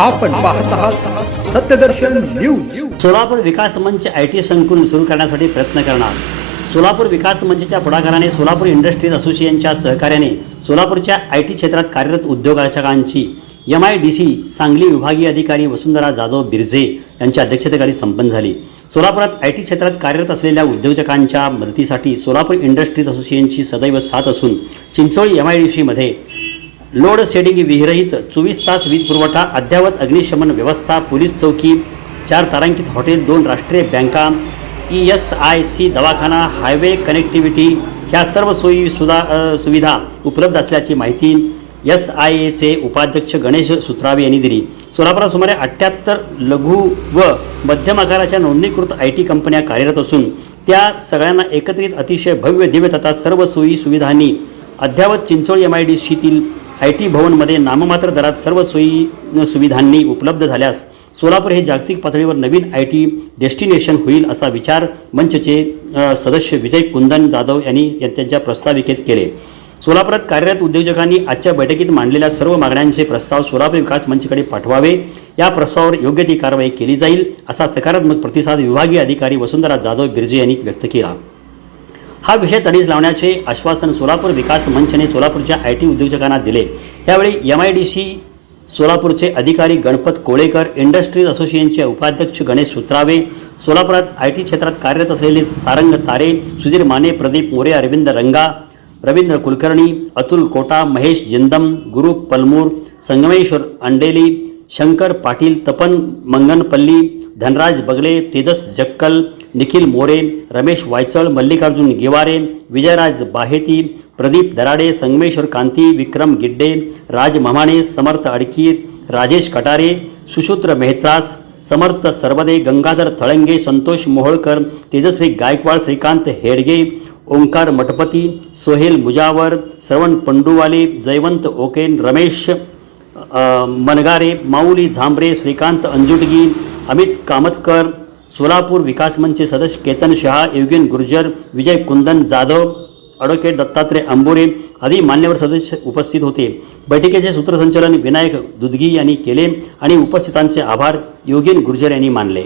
आपण पाहत आहात सत्यदर्शन न्यूज. सोलापूर विकास मंच आय टी संकुल सुरू करण्यासाठी प्रयत्न करणार. सोलापूर विकास मंचच्या पुढाकाराने सोलापूर इंडस्ट्रीज असोसिएशनच्या सहकार्याने सोलापूरच्या आय टी क्षेत्रात कार्यरत उद्योगाचकांची M I D C Sangli विभागीय अधिकारी वसुंधरा जाधव बिरजे यांच्या अध्यक्षतेखाली संपन्न झाली. सोलापुरात आय टी क्षेत्रात कार्यरत असलेल्या उद्योजकांच्या मदतीसाठी सोलापूर इंडस्ट्रीज असोसिएशनची सदैव साथ असून चिंचोळी एम आय डी सीमध्ये लोड शेडिंग विहिरहित चोवीस तास वीज पुरवठा अद्ययावत अग्निशमन व्यवस्था पोलीस चौकी चार तारांकित हॉटेल दोन राष्ट्रीय बँका ई एस आय सी दवाखाना हायवे कनेक्टिव्हिटी ह्या सर्व सोयी सुधा सुविधा उपलब्ध असल्याची माहिती एस आय एचे उपाध्यक्ष गणेश सुत्रावे यांनी दिली. सोलापुरात सुमारे अठ्ठ्याहत्तर लघु व मध्यम आकाराच्या नोंदणीकृत आय टी कंपन्या कार्यरत असून त्या सगळ्यांना एकत्रित अतिशय भव्य दिव्य तथा सर्व सोयी सुविधांनी अद्ययावत चिंचोळी एम आय डी सीतील आय टी भवनमध्ये नाममात्र दरात सर्व सोयी सुविधांनी उपलब्ध झाल्यास सोलापूर हे जागतिक पातळीवर नवीन आय टी डेस्टिनेशन होईल असा विचार मंचचे सदस्य विजय कुंदन जाधव यांनी या- त्यांच्या प्रस्ताविकेत केले. सोलापुरात कार्यरत उद्योजकांनी आजच्या बैठकीत मांडलेल्या सर्व मागण्यांचे प्रस्ताव सोलापूर विकास मंचकडे पाठवावे. या प्रस्तावावर योग्य ती कारवाई केली जाईल असा सकारात्मक प्रतिसाद विभागीय अधिकारी वसुंधरा जाधव बिर्जे यांनी व्यक्त केला. हा विषय तडीस लावण्याचे आश्वासन सोलापूर विकास मंचने सोलापूरच्या आय टी उद्योजकांना दिले. त्यावेळी एम आय डी सी सोलापूरचे अधिकारी गणपत कोळेकर इंडस्ट्रीज असोसिएशनचे उपाध्यक्ष गणेश सुत्रावे सोलापुरात आय टी क्षेत्रात कार्यरत असलेले सारंग तारे सुधीर माने प्रदीप मोरे अरविंद रंगा रवींद्र कुलकर्णी अतुल कोटा महेश जिंदम गुरु पलमूर संगमेश्वर अंडेली शंकर पाटील तपन मंगनपल्ली धनराज बगले तेजस जक्कल निखिल मोरे रमेश वायचळ मल्लिकार्जुन गिवारे विजयराज बाहेती प्रदीप दराडे संगमेश्वर कांती विक्रम गिड्डे राज ममाणे समर्थ अडकीर राजेश कटारे सुशूत्र मेहत्रास समर्थ सर्वदे गंगाधर थळंगे संतोष मोहोळकर तेजस्वी गायकवाड श्रीकांत हेडगे ओंकार मठपती सोहेल मुजावर श्रवण पंडूवाले जयवंत ओकेन रमेश मनगारे माऊली झांबरे श्रीकांत अंजुटगी अमित कामतकर सोलापूर विकास मंचचे सदस्य केतन शहा युगेन गुर्जर विजय कुंदन जाधव ॲडव्होकेट दत्तात्रय अंबोरे आदी मान्यवर सदस्य उपस्थित होते. बैठकीचे सूत्रसंचालन विनायक दुधगी यांनी केले आणि उपस्थितांचे आभार योगेन गुर्जर यांनी मानले.